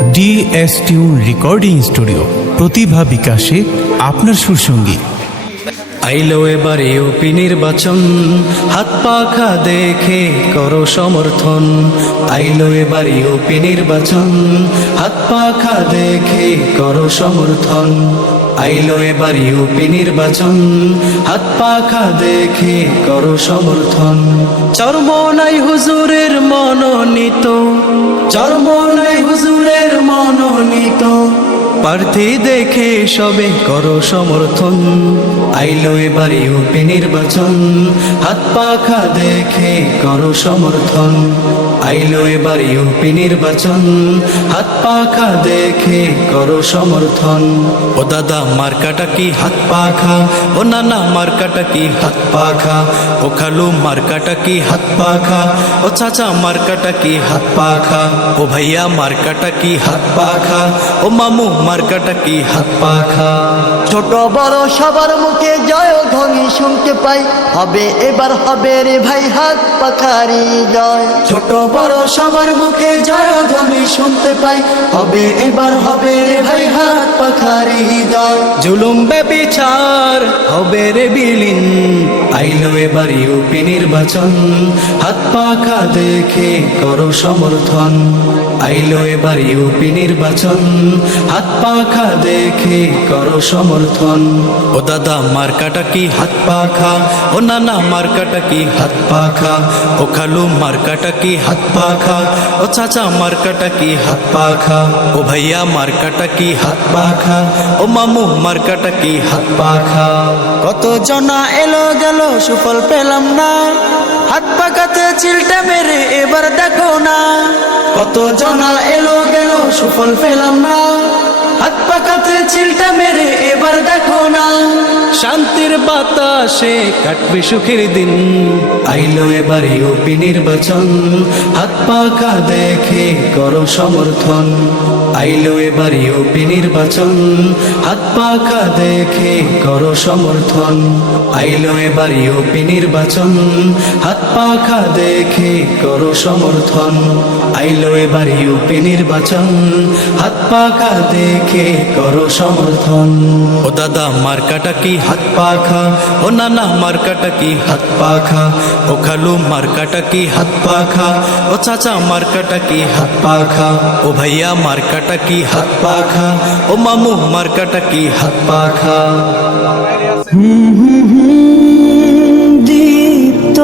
DS tune recording studio, প্রতিভা বিকাশে আপনার সুরসঙ্গী। আইলো এবার ইউপি নির্বাচন, হাত পাখা দেখে করো সমর্থন। আইলো এবার ইউপি নির্বাচন, হাত পাখা দেখে করো সমর্থন। আইলো এবার ইউপি নির্বাচন, হাত পাখা দেখে করো সমর্থন। চরমনাই হুজুরের মনোনীত, চরমনাই হুজুরের মনোনীত প্রার্থী দেখে সবে করো সমর্থন। আইলো এবার ইউপি নির্বাচন, হাত পাখা দেখে করো সমর্থন। আইলো এবার ইউপি নির্বাচন, হাত পাখা দেখে করো সমর্থন। ও দাদা মার্কাটা কি হাত পাখা, ও নানা মার্কাটা কি হাত পাখা, ও খালু মার্কাটা কি হাত পাখা, ও চাচা মার্কাটা কি হাত পাখা, ও ভাইয়া মার্কাটা কি হাত পাখা, ও মামু মার্কাটা কি হাত পাখা। ছোট বড় সবার মুখে জয় ধ্বনি শুনতে পাই, হবে এবার হবে রে ভাই হাত পাখারি জয়। ছোট বড় সবার মুখে জয় ধ্বনি শুনতে পাই, হবে এবার হবে রে ভাই হাত পাখারি জয়। জুলুম ব্যভিচার হবে রে বিলীন, আইলো এবার ইউপি নির্বাচন, হাত পাখা দেখে করো সমর্থন। আইলো এবার ইউপি নির্বাচন, হাত পাখা দেখে করো সমর্থন। ও দাদা মার্কাটা কি হাত পাখা, ও নানা মার্কাটা কি হাত পাখা, ও খালু মার্কাটা কি হাত পাখা, ও চাচা মার্কাটা কি হাত পাখা, ও ভাইয়া মার্কাটা কি হাত পাখা, ও মামু মার্কাটা কি হাত পাখা। কত জনা এলো গেল সুফল পেলাম না, হাত পাখাতে চিলটা মেরে এবার দেখো না। কত জনা এলো গেল সুফল পেলাম না, হাত পাখাতে চিলটা মেরে এবার দেখো না। শান্তির বাতাসে কাটবে সুখের দিন, আইলো এবার ইউপি নির্বাচন, হাত পাখা দেখে করো সমর্থন। আইলো এবার ইউপি নির্বাচন, হাত পাখা দেখে করো সমর্থন। আইলো এবার ইউপি নির্বাচন, হাত পাখা দেখে করো সমর্থন। আইলো এবার ইউপি নির্বাচন, হাত পাখা দেখে করো সমর্থন। ও দাদা মার্কাটা কি হাত পাখা, ও নানা মার্কাটা কি হাত পাখা, ও খালু মার্কাটা কি হাত পাখা, ও চাচা মার্কাটা কি হাত পাখা, ও ভাইয়া মার্কাটা কি হাত পাখা, ও মামু মার্কাটা কি হাত পাখা। দীপ্ত